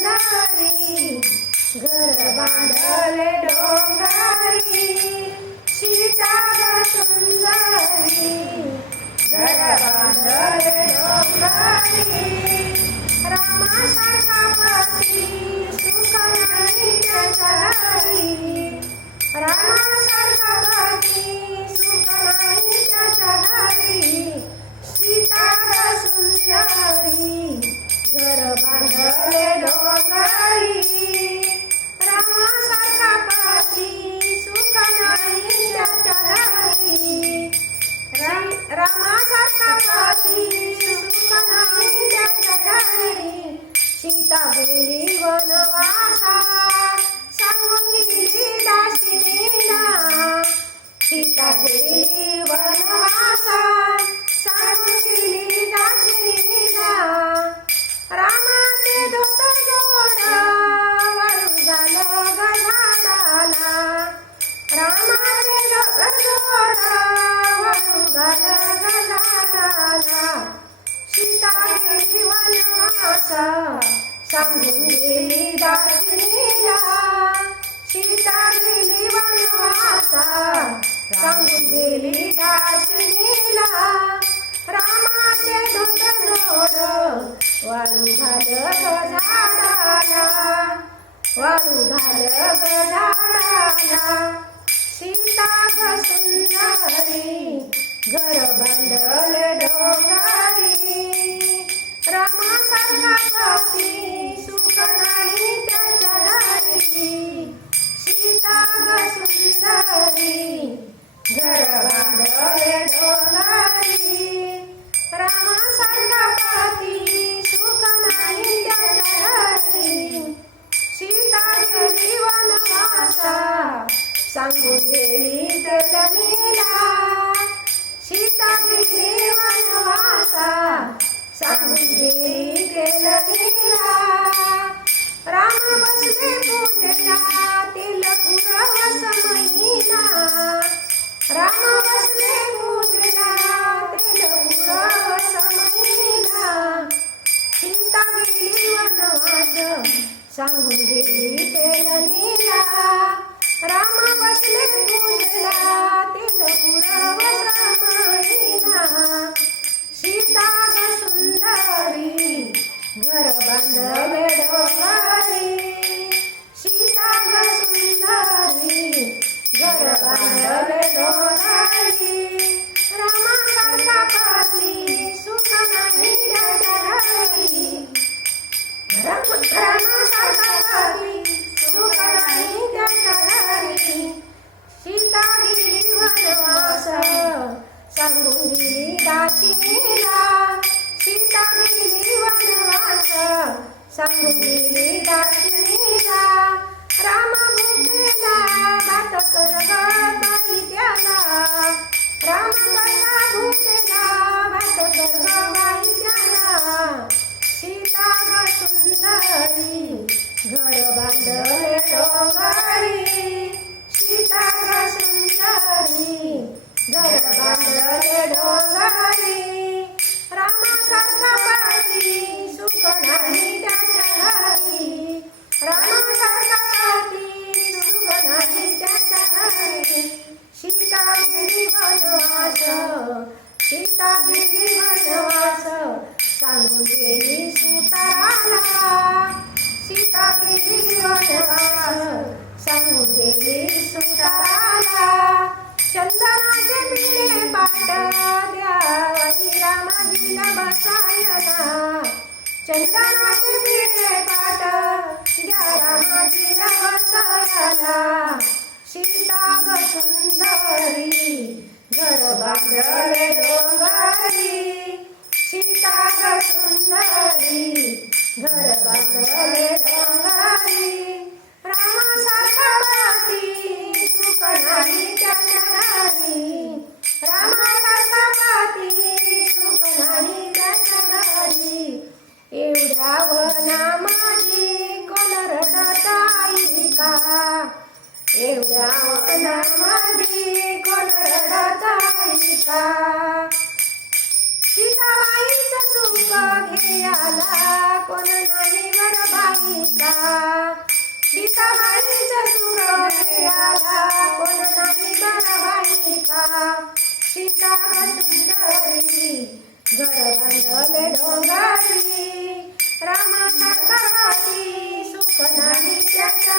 सुंदरी घर बांधले डोंगरी सीता ग सुंदरी घर बांधले डोंगरी रामासारखा पती सुख नाही जगारी रामासारखा पती सुख नाही जगारी सीता ग सुंदरी घर बांधले डोंगरी रामासारखा पती सुख नाही जगारी रामासारखा पती सुख नाही जगारी सीता गेली वनवासा सांगून गेली दासिनीला सीता गेली वनवासा सांगून गेली दासिनीला रामाचे धोतर जोड वाळू झालं ग झाडाला रामाचे धोतर जोड वाळू झालं ग झाडाला सीता गेली वनवासा सांगून गेली दासिनीला सीता गेली वनवासा सांगून गेली दासिनीला रामाचे धोतर जोड वाळू झालं ग झाडाला वाळू झालं ग झाडाला सीता ग सुंदरी घर बांधले डोंगरी रामासारखा पती सुख नाही त्याच्या दारी सीता ग सुंदरी घर बांधले डोंगरी रामासारखा पती सुख नाही त्याच्या दारी सीता गेली वनवासा सांगून गेली तेलनीला सीता गेली वनवासा सांगून गेली तेलनीला राम बसले पूजेला तिल पुरवस महिना राम बसले पूजेला तिल पुरवस महिना सीता गेली वनवास सांगून गेली तेलनीला राम बसले पूजेला तिल पुरवस महिना सीता ग सुंदरी घर बांधले डोंगरी सीता ग सुंदरी घर बांधले डोंगरी रामासारखा पती सुख नाही जगारी रामासारखा पती सुख नाही जगारी सीता गेली वनवास सांगून गेली दासिनीला सीता गेली वनवास सांगून गेली दासिनीला राम भूकेला भात कर ग बाई त्याला राम कसा भूकेला भात कर ग बाई त्याला सीता ग सुंदरी घर बांधले डोंगरी सीता ग सुंदरी घर बांधले डोंगरी रामासारखा पती सुख नाही त्याच्या घरी रामासारखा पती सुख नाही त्याच्या घरी सीता गेली वनवास सीता गेली वनवास सांगून गेली सुताराला सीता गेली वनवास सांगून गेली सुताराला चंदनाचे पिळे पाट द्यावाई रामाजीला बसायला चंदनाचे पिळे पाट द्या रामाजीला बसायला सीता ग सुंदरी घर बांधले डोंगरी सीता ग सुंदरी घर बांधले डोंगरी रामासारखा पती सुख नाही त्याच्या घरी रामासारखा पती सुख नाही त्याच्या घरी एवढ्या वनामध्ये कोण रडत आई का एवढ्या वनामध्ये कोण रडत आई का सीताबाईचं सुख घ्यायला कोण नाही वर बाई सीताबाईंचं सुख घरी आला कोण नाही बराबाईचा सीता सुंदरी घर बांधले डोंगरी रामासारखा पती सुख नाही त्याच्या